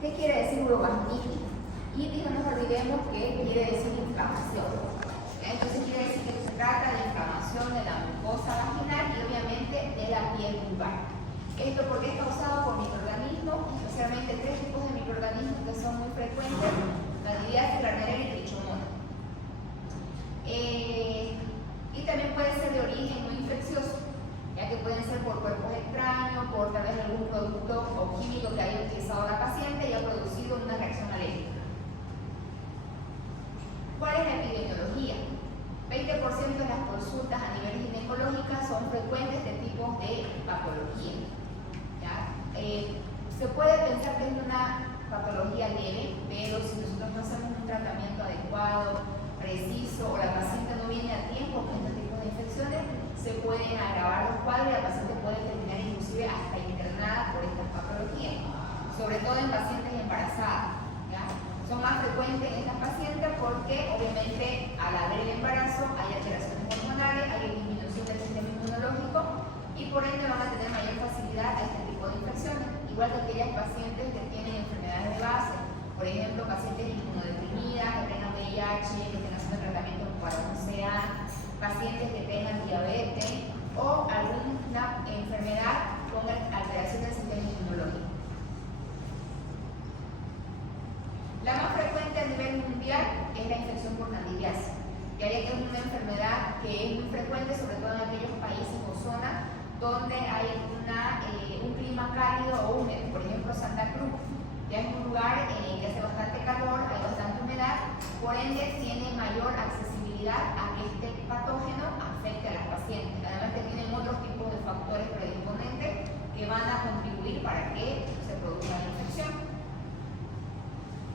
¿Qué quiere decir vulvovaginitis? Itis, no nos olvidemos que quiere decir inflamación. Entonces quiere decir que se trata de inflamación de la mucosa vaginal y obviamente de la piel vulvar. Esto porque es causado por microorganismos, especialmente 3 tipos de microorganismos que son muy frecuentes: Candidiasis, Gardnerella y Trichomonas. Y también puede ser de origen no infeccioso, ya que pueden ser por cuerpos extraños, por tal vez algún producto o químico que haya utilizado la paciente y ha producido una reacción alérgica. ¿Cuál es la epidemiología? 20% de las consultas a nivel ginecológico son frecuentes de tipos de patología. Se puede pensar que es una patología leve, pero si nosotros no hacemos un tratamiento adecuado, preciso, o la paciente no viene a tiempo con este tipo de infecciones, se pueden agravar los cuadros y la paciente puede terminar inclusive hasta internada por estas patologías, sobre todo en pacientes embarazadas. Son más frecuentes en estas pacientes porque obviamente al haber el embarazo hay alteraciones hormonales, hay disminución del sistema inmunológico y por ende van a tener mayor facilidad a este tipo de infecciones, igual que aquellas pacientes que tienen enfermedades de base, por ejemplo pacientes inmunodeprimidas, que tengan VIH, que estén haciendo tratamiento para un CA, pacientes que tengan diabetes o alguna enfermedad con alteración del sistema inmunológico. La más frecuente a nivel mundial es la infección por candidiasis, ya que es una enfermedad que es muy frecuente, sobre todo en aquellos países o zonas donde hay un clima cálido o húmedo. Por ejemplo, Santa Cruz ya es un lugar que hace bastante calor, hay bastante humedad, por ende tiene mayor accesibilidad a que este patógeno afecte a las pacientes. Además que tienen otros tipos de factores predisponentes que van a contribuir para que se produzca la infección.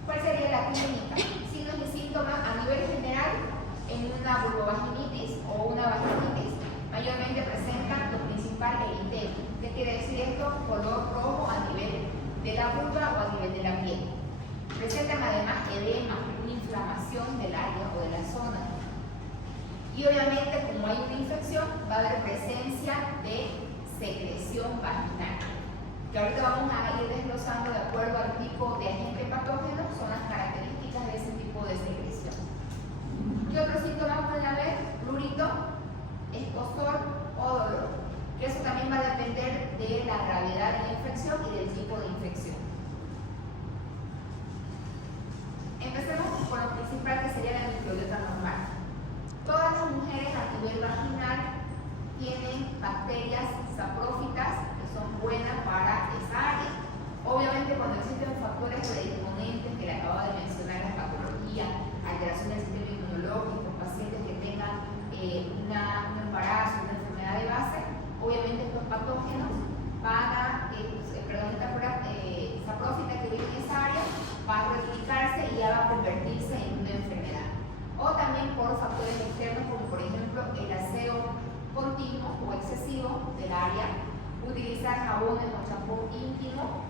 ¿Cuál sería la clínica? Signos y síntomas a nivel general en una vulvovaginitis o una vaginitis mayormente presentan lo principal el eritema. ¿Qué quiere decir esto? Color rojo a nivel de la vulva o a nivel de la piel. Presentan además edema, una inflamación del área o de la zona. Y obviamente, como hay una infección, va a haber presencia de secreción vaginal, que ahorita vamos a ir desglosando de acuerdo al tipo de agente patógeno, son las características de ese tipo de secreción. ¿Qué otros síntomas pueden haber? Prurito, escozor o dolor, que eso también va a depender de la gravedad de la infección y del tipo de infección. Empecemos con lo principal, que sería la microbiota normal. Todas las mujeres a nivel vaginal tienen bacterias saprófitas que son buenas para esa área. Obviamente, cuando existen factores predisponentes que le acabo de mencionar, la patología, alteración del sistema inmunológico, pacientes que tengan un embarazo, una enfermedad de base, obviamente estos patógenos van a, esta flora saprófita que vive en esa área va a replicarse y ya va a convertirse en una enfermedad. O también por factores externos, como por ejemplo el aseo continuo o excesivo del área, utilizar jabones o champú íntimo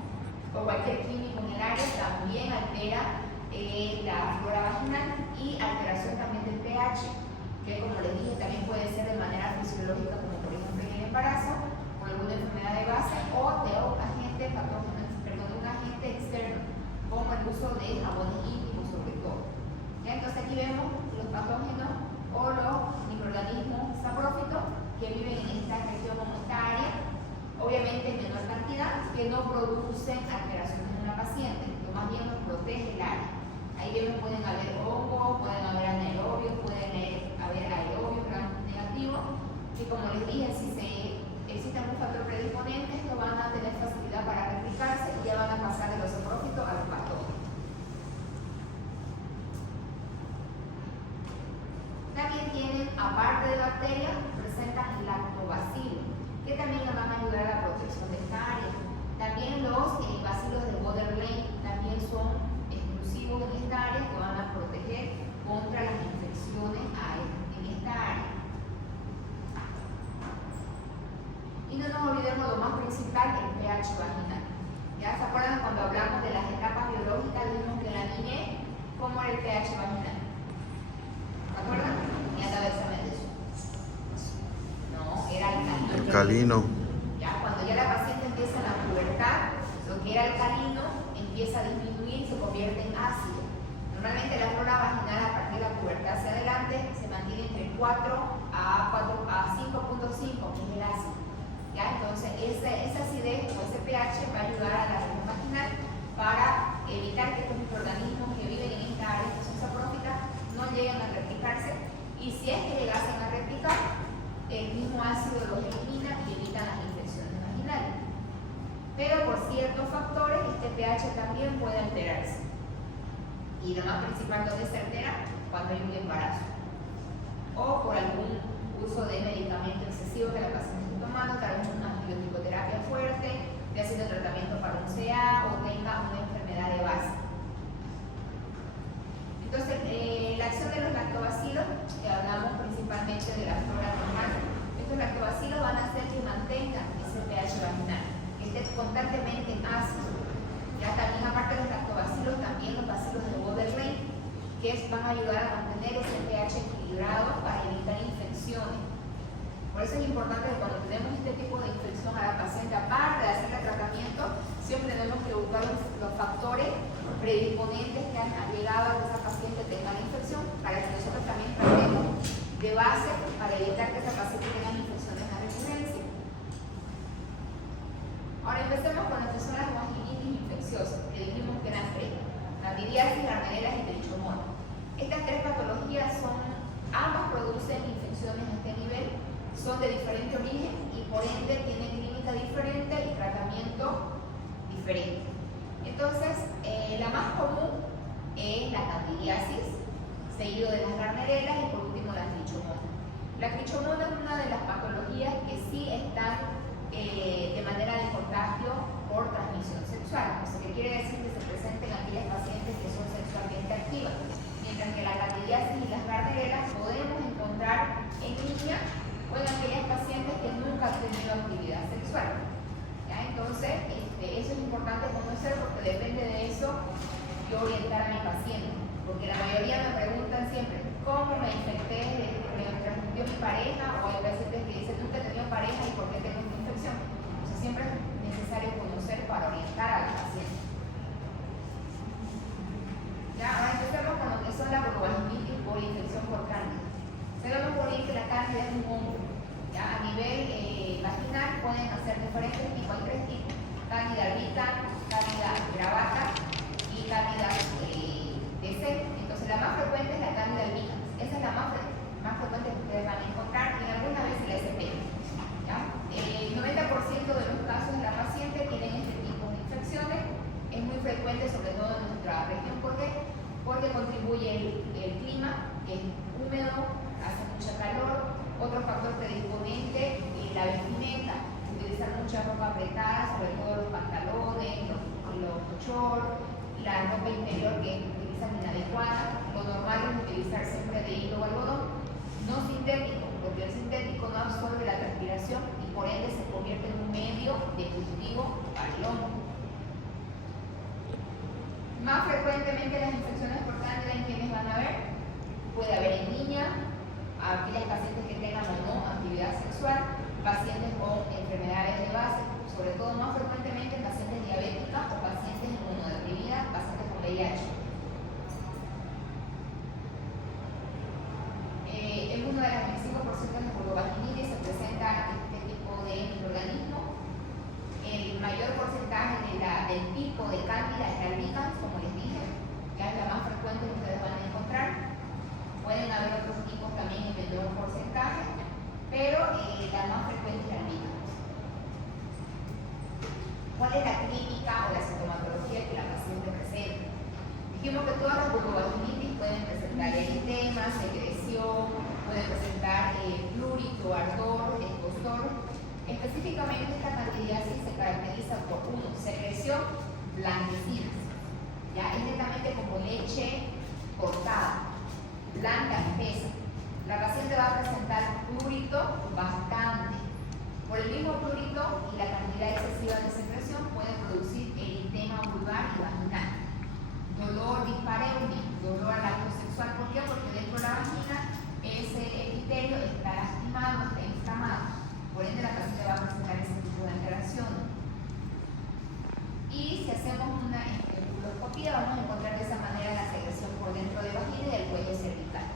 o cualquier químico en el área también altera la flora vaginal, y alteración también del pH, que como les dije también puede ser de manera fisiológica, como por ejemplo en el embarazo, por alguna enfermedad de base o de un agente patógeno, un agente externo, como el uso de jabones íntimos sobre todo. ¿Ya? Entonces aquí vemos los patógenos o los microorganismos saprófitos que viven en esta región o esta área, obviamente en menor cantidad, que no producen alteraciones en la paciente, que más bien nos protege el área. Ahí vemos, pueden haber hongos, pueden haber anaerobios, pueden haber aerobios negativos, que como les dije, si existe algún factor predisponente, no van a tener facilidad para replicarse y ya van a pasar de los saprófitos a los patógenos. También tienen, aparte de bacterias, presentan lactobacillus, que también nos van a ayudar a la protección de esta área. También los bacilos de Borderline también son exclusivos en esta área, que van a proteger contra las infecciones en esta área. Y no nos olvidemos lo más principal, el pH vaginal. ¿Ya se acuerdan cuando hablamos de las etapas biológicas? Vimos que en la niñez, ¿cómo era el pH vaginal? ¿Se acuerdan? Y hasta el examen de eso. No, era alcalino. Alcalino. Ya, cuando ya la paciente empieza la pubertad, lo que era alcalino, empieza a disminuir y se convierte en ácido. Normalmente la flora vaginal a partir de la pubertad hacia adelante se mantiene entre 4 a 5.5, que es el ácido. ¿Ya? Entonces esa acidez o ese pH va a ayudar a la región vaginal para evitar que estos microorganismos que viven en esta área de expresión saprófica no lleguen a replicarse, y si es que llegasen a replicar, el mismo ácido los elimina y evita las infecciones vaginales. Pero por ciertos factores este pH también puede alterarse, y lo más principal donde se altera cuando hay un embarazo o por algún uso de medicamento excesivo que la paciente esté tomando, tal vez una antibioticoterapia fuerte, esté haciendo tratamiento para un CA o tenga una enfermedad de base. Entonces, la acción de los lactobacilos, que hablamos principalmente de la flora normal, estos lactobacilos van a hacer que mantengan ese pH vaginal, que esté constantemente ácido. Ya también, aparte de los lactobacilos, también los bacilos de Wohler-Lein, que van a ayudar a mantener ese pH equilibrado para evitar infecciones. Por eso es importante que cuando tenemos este tipo de infección a la paciente, aparte de hacerle tratamiento, siempre tenemos que buscar los factores predisponentes que han llegado a que esa paciente tenga la infección, para que nosotros también tratemos de base para evitar que esa paciente tenga infecciones a recurrencia. Ahora empecemos con lo que son las vaginitis infecciosas, que dijimos que eran tres: candidiasis, gardneras y trichomonas. Estas tres patologías ambas producen infecciones a este nivel, son de diferente origen y por ende tienen clínica diferente y tratamiento diferente. Entonces, la más común es la candidiasis, seguido de las gardnerelas y por último la trichomona. La trichomona es una de las patologías que sí están de manera de contagio por transmisión sexual, o sea, que quiere decir que se presenten aquellas pacientes que son sexualmente activas, mientras que la candidiasis y las gardnerelas podemos encontrar en niñas o en aquellas pacientes que nunca han tenido actividad sexual. ¿Ya? Entonces, eso es importante conocer, porque depende de eso yo orientar a mi paciente, porque la mayoría me preguntan siempre cómo me infecté, me transmitió mi pareja, o hay pacientes que dicen nunca he tenido pareja y por qué tengo esta infección. Entonces siempre es necesario conocer para orientar al paciente. Ya, ahora empezamos con lo que son la vulvovaginitis por infección por cándida. Sabemos por ahí que la cándida es un hongo. Ya, a nivel vaginal pueden hacer diferentes tipos, hay tres tipos: cándida albicans, cándida gravata y cándida DC. Entonces la más frecuente es la cándida albicans. Esa es la más frecuente que ustedes van a encontrar, y algunas veces la SP. ¿Ya? El 90% de los casos de la paciente tienen este tipo de infecciones. Es muy frecuente, sobre todo en nuestra región. ¿Por qué? Porque contribuye el clima, que es húmedo, hace mucha calor. Otro factor predisponente es la vestimenta. Utilizar mucha ropa apretada, sobre todo los pantalones, los shorts, la ropa interior que utilizan inadecuada. Lo normal es utilizar siempre de hilo o algodón, no sintético, porque el sintético no absorbe la transpiración y por ende se convierte en un medio de cultivo para el hongo. Más frecuentemente las infecciones por cándida, ¿en quiénes van a ver? Puede haber en niñas, aquellas pacientes que tengan o no actividad sexual, pacientes con enfermedades de base, sobre todo más frecuentemente pacientes diabéticas o pacientes inmunodeprimidas, pacientes con VIH. En uno de las 25% de vulvovaginitis se presenta este tipo de microorganismo. El mayor porcentaje del tipo de cándida es la albicans, como les dije, ya es la más frecuente que ustedes van a encontrar. Pueden haber otros tipos también en menor porcentaje, pero la más frecuente es la albicans. ¿Cuál es la clínica o la sintomatología que la paciente presenta? Dijimos que todas las vulvovaginitis pueden presentar eritema, secreción, pueden presentar prurito, ardor, escozor. Específicamente esta candidiasis se caracteriza por secreción blanquecina. Ya es netamente como leche cortada, blanca, espesa. La paciente va a presentar prurito bastante. Por el mismo prurito y la cantidad excesiva de secreción puede producir eritema vulvar y vaginal. Dolor dispareunia, dolor al acto sexual. ¿Por qué? Porque dentro de la vagina ese epitelio está lastimado, está inflamado. Por ende la paciente va a presentar ese tipo de alteración. Y si hacemos endoscopía, vamos a encontrar de esa manera la secreción por dentro de vagina y el cuello cervical.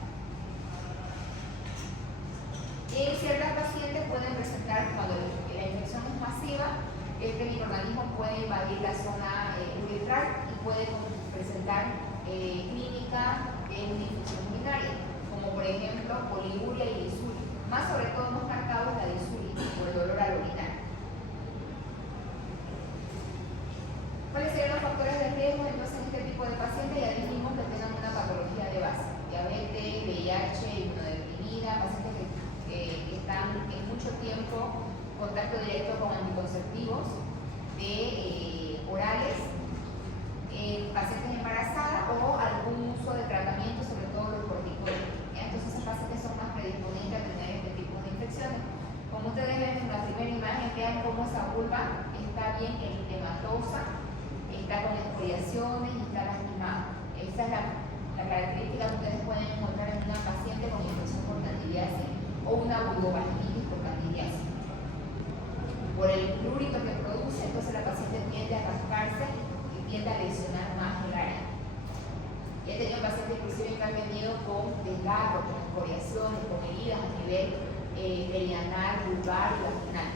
En ciertas pacientes pueden presentar, cuando la infección es masiva, este microorganismo puede invadir la zona uretral y puede presentar clínica de una infección urinaria, como por ejemplo poliuria y disuria. Más sobre todo más marcado es la disuria, por el dolor al orinar. ¿Cuáles serían los factores de riesgo entonces en este tipo de pacientes? Ya dijimos que tengan una patología de base, diabetes, VIH, inmunodeprimida, pacientes que están en mucho tiempo en contacto directo con anticonceptivos orales, pacientes embarazadas o algún uso de tratamiento, sobre todo los corticoides. Entonces esos pacientes son más predisponentes a tener este tipo de infecciones. Como ustedes ven en la primera imagen, vean cómo esa vulva está bien eritematosa, está con escoriaciones y está lastimada. Esa es la característica que ustedes pueden encontrar en una paciente con infección por candidiasis o una vulvovaginitis por candidiasis. Por el prurito que produce, entonces la paciente tiende a rascarse y tiende a lesionar más el área. He tenido pacientes inclusive que han venido con desgarro, con escoriaciones, con heridas a nivel perianal, vulvar y vaginal.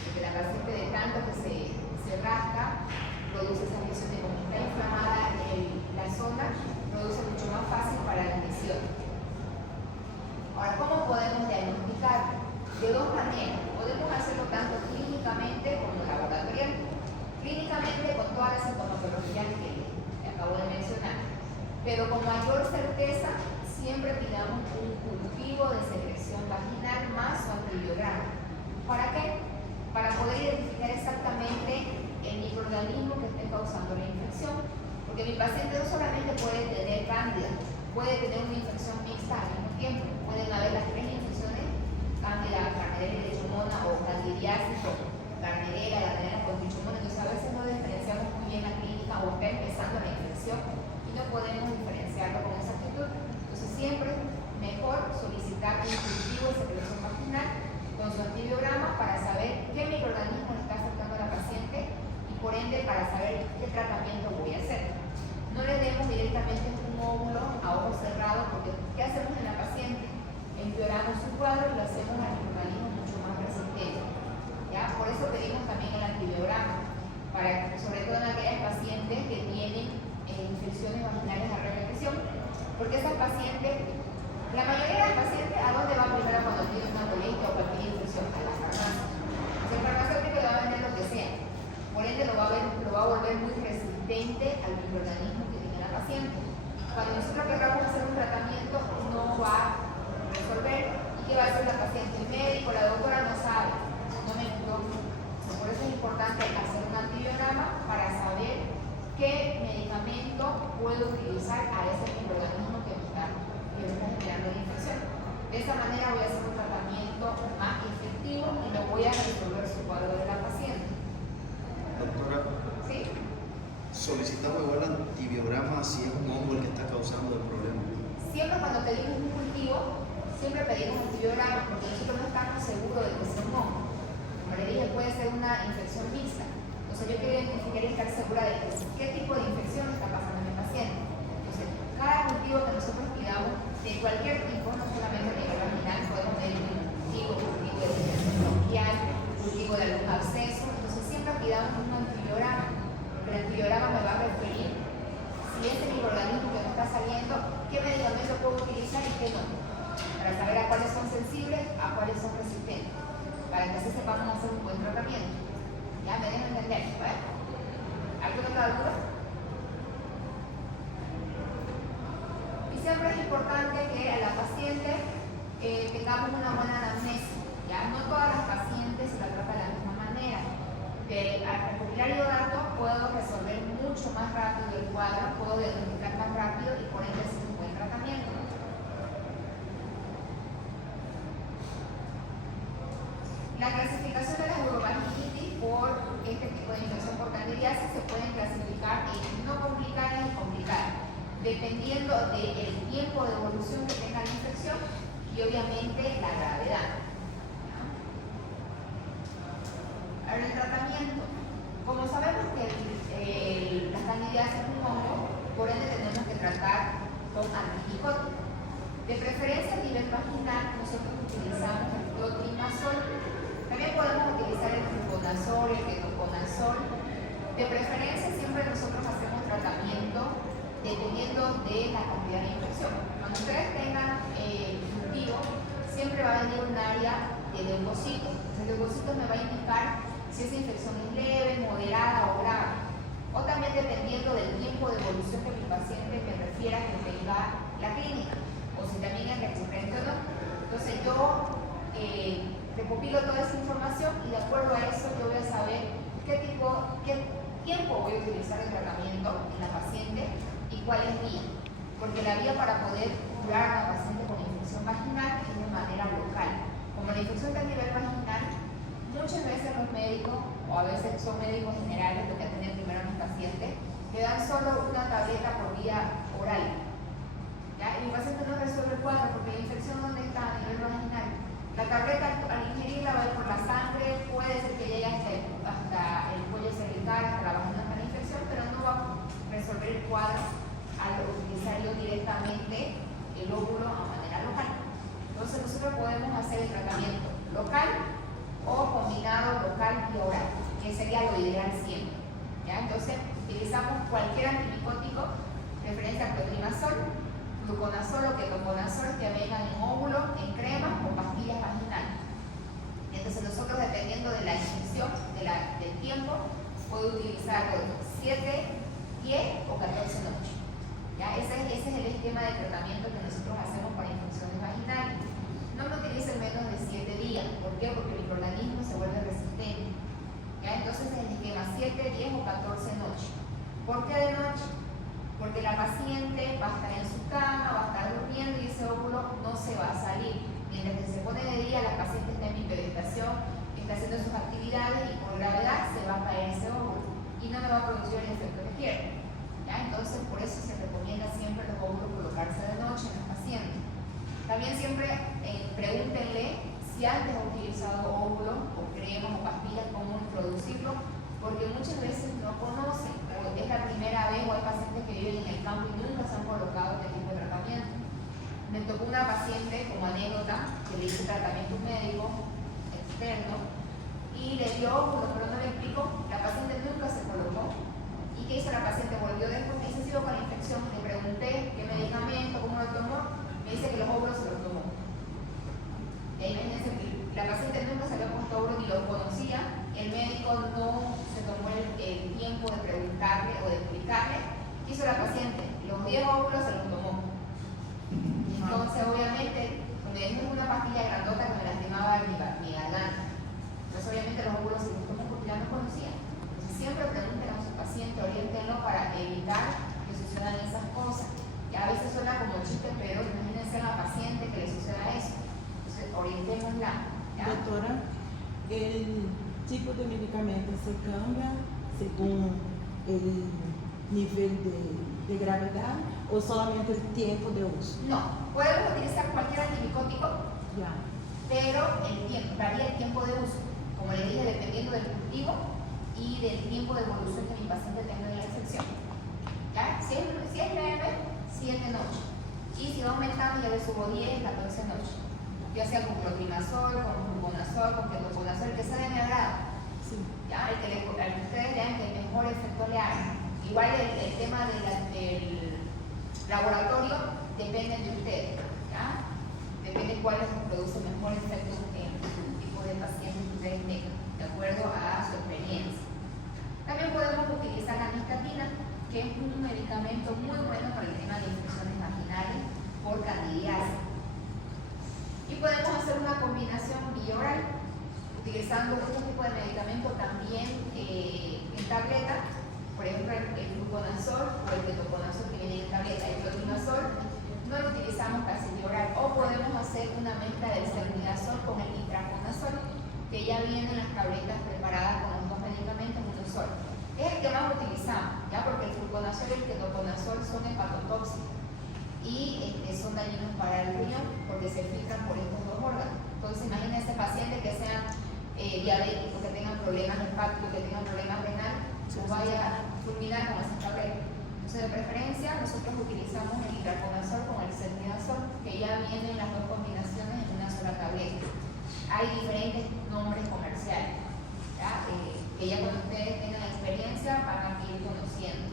Porque la paciente de tanto que se rasca, produce esa lesión de como está inflamada la zona, produce mucho más fácil para la lesión. Ahora, ¿cómo podemos diagnosticar? De dos maneras. Podemos hacerlo tanto clínicamente como laboratorial. Clínicamente con toda la sintomatología que acabo de mencionar. Pero con mayor certeza, siempre pidamos un cultivo de secreción vaginal más su antibiograma. ¿Para qué? Para poder identificar exactamente el microorganismo que esté causando la infección. Porque mi paciente no solamente puede tener cándida, puede tener una infección mixta al mismo tiempo. Pueden haber las tres infecciones, cándida, carnerera y trichomona, o candidiasis, o carnerera con trichomona. Entonces a veces no diferenciamos muy bien la clínica o está empezando la infección y no podemos diferenciarlo con exactitud. Entonces siempre mejor solicitar un cultivo de secreción vaginal con su antibiograma para saber qué microorganismo está afectando a la paciente y por ende para saber qué tratamiento voy a hacer. No le demos directamente un óvulo a ojos cerrados porque ¿qué hacemos en la paciente? Empeoramos su cuadro y lo hacemos al microorganismo mucho más resistente. ¿Ya? Por eso pedimos también el antibiograma, sobre todo en aquellas pacientes que tienen infecciones vaginales a repetición, porque esas pacientes, la mayoría de las pacientes, ¿a dónde va primero cuando tiene una colitis o cualquier infección? A la farmacia. Si el farmacéutico le va a vender lo que sea, por ende lo va a volver muy resistente al microorganismo que tiene la paciente. Cuando nosotros queramos hacer un tratamiento, no va a resolver. ¿Y qué va a hacer la paciente? El médico, la doctora no sabe, no me equivoco. Por eso es importante hacer un antibiograma para saber qué medicamento puedo utilizar a ese microorganismo que me está generando la infección. De esa manera voy a hacer un tratamiento más efectivo y no voy a resolver su cuadro de la paciente. Doctora, ¿sí? Solicitamos igual antibiograma si es un hongo el que está causando el problema. Siempre cuando pedimos un cultivo, siempre pedimos antibiograma porque nosotros no estamos seguros de que sea un hongo. Como le dije, puede ser una infección mixta. Entonces yo quiero identificar y estar segura de qué tipo de infección está pasando en el paciente. Entonces, cada cultivo que nosotros pidamos, de cualquier tipo, no solamente a nivel vaginal, podemos pedir un cultivo de infección bronquial, cultivo de algún absceso. Entonces siempre pidamos un antibiograma, porque el antibiograma me va a referir si ese microorganismo que me está saliendo, qué medicamento puedo utilizar y qué no, para saber a cuáles son sensibles, a cuáles son resistentes, para que así sepamos hacer un buen tratamiento. ¿Ya? ¿Me dejan entender? ¿Vale? ¿Alguna otra duda? Y siempre es importante que a la paciente tengamos una buena anamnesis. ¿Ya? No todas las pacientes se la tratan de la misma manera. Al recopilar yo datos puedo resolver mucho más rápido el cuadro, puedo diagnosticar más rápido y por ende hacer un buen tratamiento. La clasificación de las vulvovaginitis por este tipo de infección por candidiasis se pueden clasificar en no complicadas y complicadas, dependiendo del tiempo de evolución que tenga la infección y obviamente la gravedad. Ahora el tratamiento. Como sabemos que las candidiasis es un hongo, por ende tenemos que tratar con antimicótico. De preferencia a nivel vaginal, nosotros utilizamos el clotrimazol. También podemos utilizar el fluconazol, el ketoconazol. De preferencia, siempre nosotros hacemos tratamiento dependiendo de la cantidad de infección. Cuando ustedes tengan cultivo, siempre va a venir un área de leucocitos. El leucocito me va a indicar si esa infección es leve, moderada o grave. O también dependiendo del tiempo de evolución que mi paciente me refiera que tenga la clínica, o si también es recurrente o no. Entonces yo recopilo toda esa información y de acuerdo a eso yo voy a saber qué tiempo voy a utilizar el tratamiento en la paciente y cuál es vía. Porque la vía para poder curar a la paciente con infección vaginal es de manera local. Como la infección está a nivel vaginal, muchas veces los médicos, o a veces son médicos generales, lo que atienden primero a mis pacientes, le dan solo una tableta por vía oral. ¿Ya? Y mi paciente no resuelve el cuadro porque la infección donde está a nivel vaginal. La tableta al ingerirla va a ir por la sangre, puede ser que llegue hasta el cuello cervical, hasta la vagina para la infección, pero no va a resolver el cuadro al utilizar yo directamente el óvulo a manera local. Entonces nosotros podemos hacer el tratamiento local o combinado local y oral, que sería lo ideal siempre. ¿Ya? Entonces utilizamos cualquier antimicótico, referencia a clotrimazol, fluconazol o ketoconazol que vengan en óvulo, en crema o pastillas vaginales. Entonces nosotros dependiendo de la infección, del tiempo, puedo utilizarlo 7, 10 o 14 noches. ¿Ya? Ese es el esquema de tratamiento que nosotros hacemos para infecciones vaginales. No me utilicen menos de 7 días. ¿Por qué? Porque el microorganismo se vuelve resistente. ¿Ya? Entonces es el esquema 7, 10 o 14 noches. ¿Por qué de noche? Porque la paciente va a estar en su cama, va a estar durmiendo y ese óvulo no se va a salir. Mientras que se pone de día, la paciente está en hiperestación, está haciendo sus actividades y por gravedad se va a caer ese óvulo y no me va a producir el efecto que quiero. ¿Ya? Entonces, por eso se recomienda siempre los óvulos colocarse de noche en los pacientes. También siempre pregúntenle si antes ha utilizado óvulos o cremas o pastillas, cómo introducirlo, porque muchas veces no conocen, o es la primera vez, o hay pacientes que viven en el campo y nunca se han colocado este tipo de tratamiento. Me tocó una paciente, como anécdota, que le hice tratamiento médico externo y le dio óvulos, pero no le explico, la paciente nunca se colocó. ¿Y qué hizo la paciente? Volvió después, me dice, sigo con la infección, le pregunté qué medicamento, cómo lo tomó, me dice que los óvulos se los tomó. Y ahí imagínense que la paciente nunca se había puesto óvulos ni lo conocía, el médico no se tomó el tiempo de preguntarle o de explicarle. ¿Qué hizo la paciente? Los 10 óvulos se los tomó. Entonces, obviamente, me dijo una pastilla grandota que me lastimaba mi garganta. Entonces, obviamente, los óvulos se los tomó porque ya no conocía. Entonces, siempre pregunten a su paciente, oriéntenlo para evitar que sucedan esas cosas. Ya a veces suena como chiste, pero imagínense a la paciente que le suceda eso. Entonces, orientémosla. ¿Ya? Doctora, el tipo de medicamento se cambia según el nivel de gravedad o solamente el tiempo de uso? No, podemos utilizar cualquier antimicótico, Ya. pero varía el tiempo de uso. Como le dije, dependiendo del cultivo y del tiempo de evolución que mi paciente tenga en la infección. ¿Ya? Si es leve, 7 noches. Y si va aumentando, ya le subo 10, 14 noches. Ya sea con clotrimazol, con fluconazol, con ketoconazol, que sea de mi agrado. Sí. ¿Ya? Al que ustedes vean que el mejor efecto le haga. Igual el tema del laboratorio depende de ustedes. ¿Ya? Depende cuál les produce mejor efecto en el tipo de paciente que ustedes tengan, de acuerdo a su experiencia. También podemos utilizar la nistatina, que es un medicamento muy bueno para el tema de infecciones vaginales por candidiasis. Y podemos hacer una combinación bioral, utilizando otro tipo de medicamento también en tableta, por ejemplo el fluconazol o el ketoconazol que viene en tableta. El clotrimazol no lo utilizamos casi bioral, o podemos hacer una mezcla del ceftriaxona con el itraconazol, que ya vienen las tabletas preparadas con los dos medicamentos en uno solo. Es el que más utilizamos, ¿ya? Porque el fluconazol y el ketoconazol son hepatotóxicos y son dañinos para el riñón porque se filtran por estos dos órganos. Entonces imagínense pacientes que sean diabéticos, que tengan problemas hepáticos, que tengan problemas renales, pues vaya a fulminar con esa tableta. Entonces, de preferencia, nosotros utilizamos el itraconazol con el ceftriaxona, que ya vienen las dos combinaciones en una sola tableta. Hay diferentes nombres comerciales, ¿ya? Que ya cuando ustedes tengan experiencia van a ir conociendo.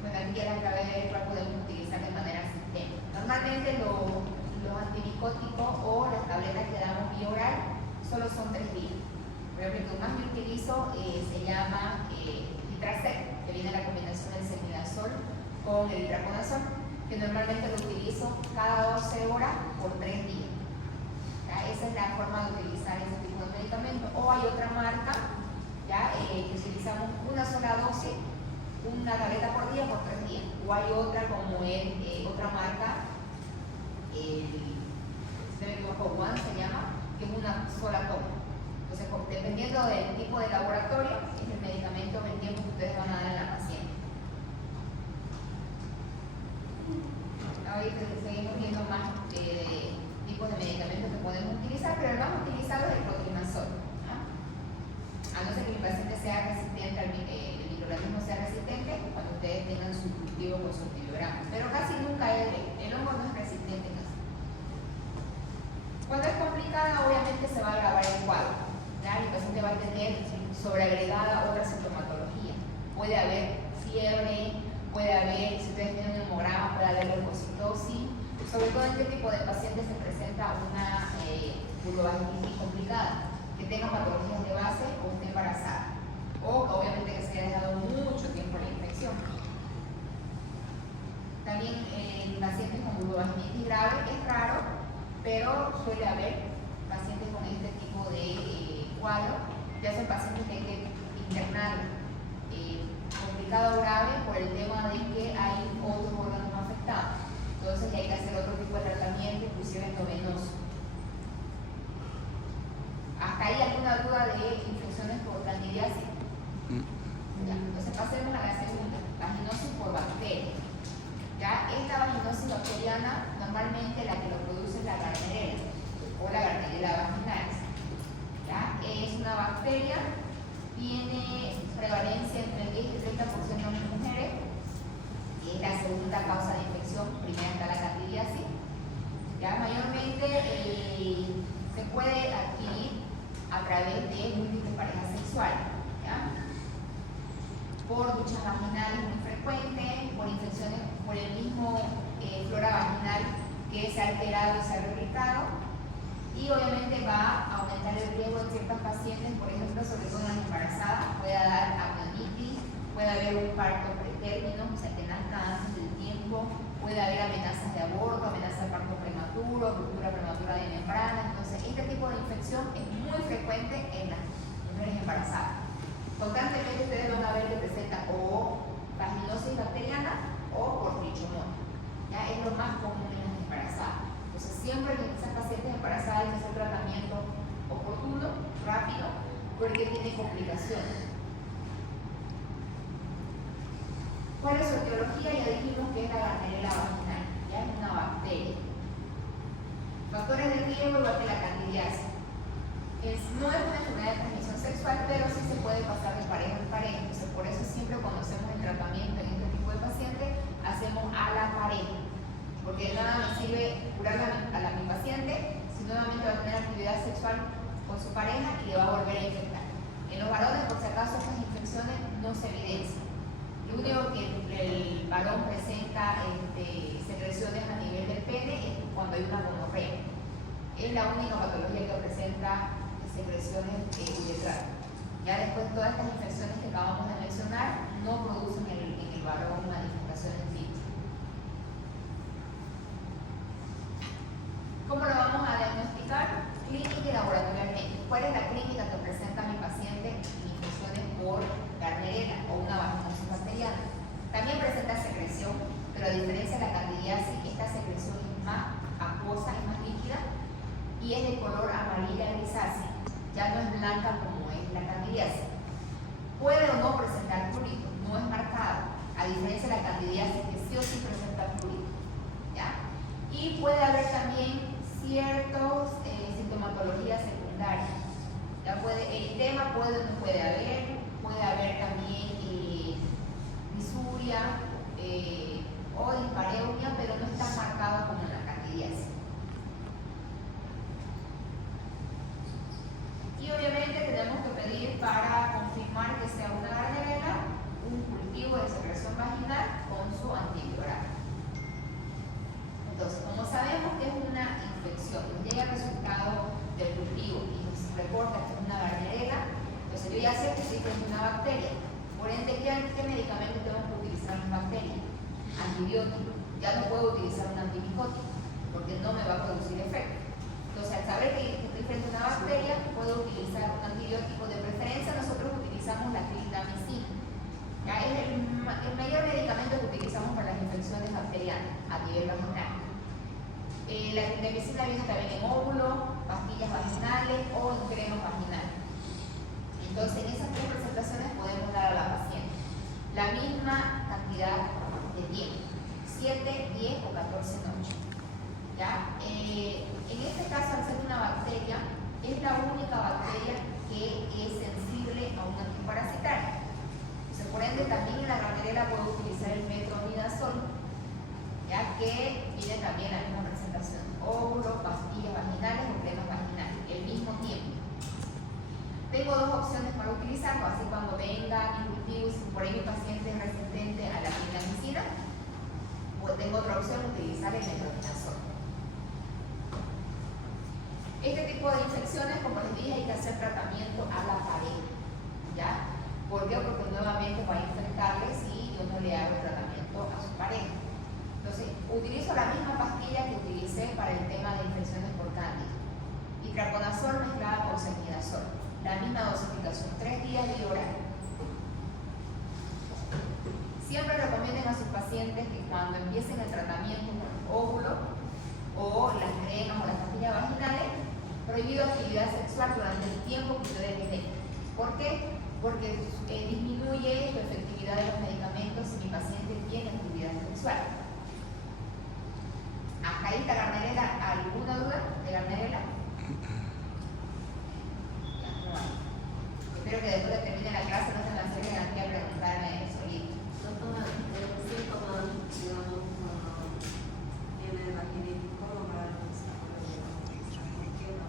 Bueno, aquí ya les acabé de ver cuál podemos utilizar de manera sistémica. Normalmente los antimicóticos o las tabletas que damos vía oral solo son 3 días. Por ejemplo, el que más yo utilizo se llama Itracet, que viene la combinación del ceftriaxona con el itraconazol, que normalmente lo utilizo cada 12 horas por 3 días. ¿Ya? Esa es la forma de utilizar ese tipo de medicamentos. O hay otra marca, ¿ya? Que utilizamos una sola dosis, una tableta por día por 3 días. O hay otra como otra marca, si no me equivoco, One se llama, que es una sola toma. Entonces, dependiendo del tipo de laboratorio, es el medicamento en el tiempo que ustedes van a dar a la paciente. Ahorita seguimos viendo más tipos de medicamentos que podemos utilizar, pero el más utilizado es el clotrimazol. A no ser que mi paciente sea resistente, el microorganismo sea resistente, cuando ustedes tengan su cultivo con su antibiograma. Pero casi nunca el hongo no es resistente casi. Cuando es complicada, obviamente se va a agravar el cuadro. ¿Ya? El paciente va a tener sobreagregada otra sintomatología. Puede haber fiebre, puede haber, si ustedes tienen un hemograma, puede haber leucocitosis. Sobre todo en este tipo de pacientes se presenta una vulvovaginitis complicada, que tenga patologías de base o esté embarazada. O obviamente que se haya dejado mucho tiempo la infección. También en pacientes con vulvovaginitis grave es raro, pero suele haber pacientes con este tipo de cuadro, ya son pacientes que hay que internar complicado o grave por el tema de que hay otros órganos afectados. Entonces hay que hacer otro tipo de tratamiento, inclusive endovenoso. ¿Hasta ahí alguna duda de infecciones por candidiasis? Ya, entonces pasemos a la segunda, vaginosis por bacterias. Ya, esta vaginosis bacteriana normalmente la que lo produce es la Gardnerella o la Gardnerella vaginalis. ¿Ya? Es una bacteria, tiene prevalencia entre el 10 y el 30% en las mujeres, y es la segunda causa de infección, primera está la candidiasis. ¿Ya? Mayormente se puede adquirir a través de múltiples parejas sexuales, ¿ya? Por duchas vaginales muy frecuentes, por infecciones por el mismo flora vaginal que se ha alterado y se ha replicado. Y obviamente va a aumentar el riesgo en ciertas pacientes, por ejemplo, sobre todo en las embarazadas, puede dar amnionitis, puede haber un parto pretérmino, o sea, que nazca antes del tiempo, puede haber amenazas de aborto, amenazas de parto prematuro, ruptura prematura de membrana. Entonces, este tipo de infección es muy frecuente en las mujeres embarazadas. Constantemente ustedes van a ver que presenta o vaginosis bacteriana o por trichomonas. ¿Ya? Es lo más común en las embarazadas. Entonces, siempre en esas pacientes embarazadas hay que hacer tratamiento oportuno, rápido, porque tiene complicaciones. ¿Cuál es su etiología? Ya dijimos que es la Gardnerella vaginal, ya es una bacteria. Factores de riesgo igual que la candidiasis. No es una enfermedad de transmisión sexual, pero sí se puede pasar de pareja en pareja. Entonces, por eso siempre cuando hacemos el tratamiento en este tipo de pacientes, hacemos a la pareja. Porque de nada me sirve curar a mi paciente si nuevamente va a tener actividad sexual con su pareja y le va a volver a infectar. En los varones, por si acaso, estas infecciones no se evidencian. Lo único que el varón presenta secreciones a nivel del pene es cuando hay una gonorrea. Es la única patología que presenta secreciones uretrales. Ya después todas estas infecciones que acabamos de mencionar no producen en el varón manifestaciones físicas. ¿Cómo lo vamos a diagnosticar? Clínica y laboratorialmente. ¿Cuál es la clínica que presenta mi paciente infecciones por Gardnerella o una vaginosis bacteriana? También presenta secreción, pero a diferencia de la candidiasis, esta secreción es más acuosa, es más líquida y es de color amarilla grisácea. Ya no es blanca como es la candidiasis. Puede o no presentar prurito, no es marcado, a diferencia de la candidiasis que sí o sí presenta prurito. ¿Ya? Y puede haber también ciertas sintomatologías secundarias. Ya eritema puede o no puede haber también cultivo de secreción vaginal con su antibiograma. Entonces, como sabemos que es una infección, nos llega el resultado del cultivo y nos reporta que es una Gardnerella, entonces yo ya sé que estoy frente a una bacteria. Por ende, ¿qué medicamento tengo que utilizar en bacteria? Antibiótico. Ya no puedo utilizar un antimicótico porque no me va a producir efecto. Entonces, al saber que estoy frente a una bacteria, puedo utilizar un antibiótico. De preferencia, nosotros utilizamos la clindamicina. Ya es el mayor medicamento que utilizamos para las infecciones bacterianas a nivel vaginal. La clindamicina viene también en óvulo, pastillas vaginales o en cremas vaginales. Entonces, en esas tres presentaciones podemos dar a la paciente la misma cantidad de tiempo, 7, 10 o 14 noches. ¿Ya? En este caso, al ser una bacteria, es la única bacteria que es sensible a un antiparasitario. Entonces, por ende, también en la Gardnerella puedo utilizar el metronidazol, ya que viene también la misma presentación, óvulos, pastillas vaginales o cremas vaginales, el mismo tiempo. Tengo dos opciones para utilizarlo, así cuando venga mi cultivo, si por ahí mi paciente es resistente a la clindamicina, pues tengo otra opción, utilizar el metronidazol. Este tipo de infecciones, como les dije, hay que hacer tratamiento a la pareja, ¿ya? ¿Por qué? Porque nuevamente va a infectarles si yo no le hago el tratamiento a su pareja. Entonces, utilizo la misma pastilla que utilicé para el tema de infecciones por cándida. Itraconazol mezclada con oximidazol. La misma dosificación, 3 días de oral. Siempre recomienden a sus pacientes que cuando empiecen el tratamiento con el óvulo o las cremas o las pastillas vaginales, prohibido actividad sexual durante el tiempo que ustedes estén. ¿Por qué? Porque disminuye la efectividad de los medicamentos si mi paciente tiene actividad sexual. Hasta ahí está Gardnerella. ¿Alguna duda de Gardnerella? No hay. Espero que después de termine la clase no se me acerquen aquí a preguntarme solito. Doctora, el síntoma, digamos, cuando tiene vaginitis, ¿cómo va a desarrollar? ¿Por qué no?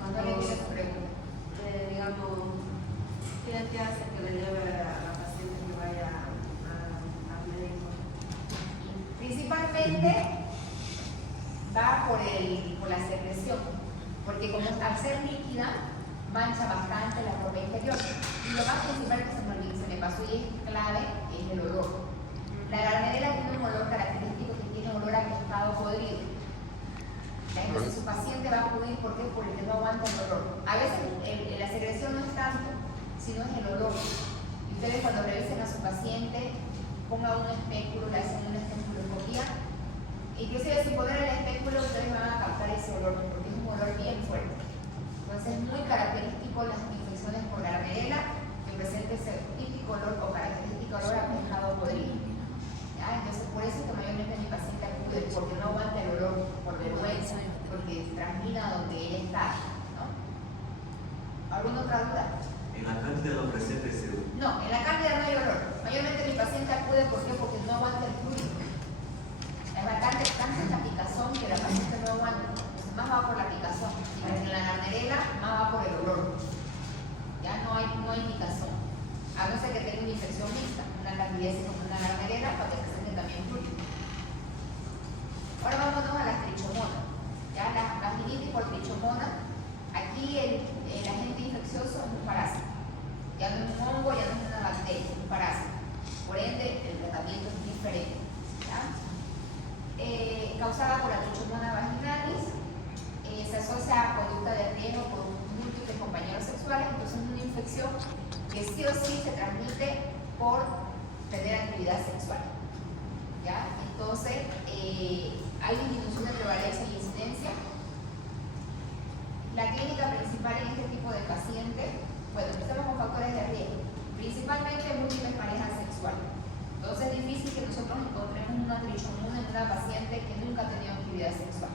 ¿Cuándo le quiere su pregunta? Digamos, ¿qué hace que le lleve a la paciente que vaya al médico? Principalmente va por la secreción, porque como al ser líquida, mancha bastante la ropa interior. Y lo más principal que se me pasó y es clave es el olor. La Gardnerella tiene un olor característico que tiene olor a pescado podrido. Entonces su paciente va a acudir, ¿por qué? Porque no aguanta el olor. A veces la secreción no es tanto, sino es el olor. Y ustedes cuando revisen a su paciente, pongan un espéculo, le hacen una espectroscopía. Inclusive sin poner el espéculo, ustedes van a captar ese olor, porque es un olor bien fuerte. Entonces es muy característico las infecciones por Gardnerella, que presente ese típico olor o característico olor a pescado podrido. ¿Ya? Entonces por eso es que mayormente mi paciente acude, porque no aguanta el olor por vergüenza, porque transmina donde ella está, ¿no? ¿Alguna otra duda? En la cándida no presenta ese olor. No, en la cándida no hay olor. Mayormente mi paciente acude, ¿por qué? Porque no aguanta el fluido. Es bastante la picazón que la paciente no aguanta. Entonces más va por la picazón. Mientras que en la Gardnerella más va por el olor. Ya no hay picazón. A no ser que tenga una infección mixta, una candidiasis con una Gardnerella, para que presente también fluido. Ahora vámonos a las trichomonas. Ya la vaginitis por trichomona. Aquí el agente infeccioso es un parásito. Ya no es un hongo, ya no es una bacteria, es un parásito. Por ende, el tratamiento es diferente. ¿Ya? Causada por la trichomona vaginalis, se asocia a conducta de riesgo por múltiples compañeros sexuales, entonces es una infección que sí o sí se transmite por tener actividad sexual. ¿Ya? Entonces, hay disminución de prevalencia y incidencia. La clínica principal en este tipo de pacientes, bueno, empecemos con factores de riesgo, principalmente múltiples parejas sexuales. Entonces es difícil que nosotros encontremos una trichomona en una paciente que nunca ha tenido actividad sexual.